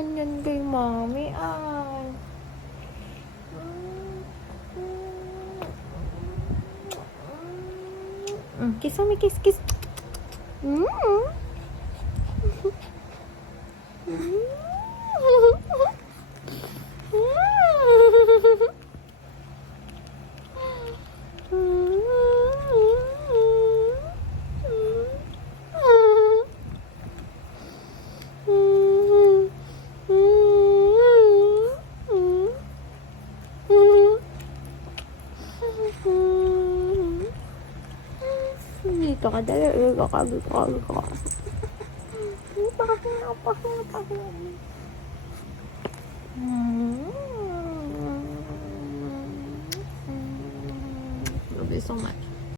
naman yan kay mami, ay. Kiss mo, kiss, kiss. Dito ka, dali. Bakit Love you so much.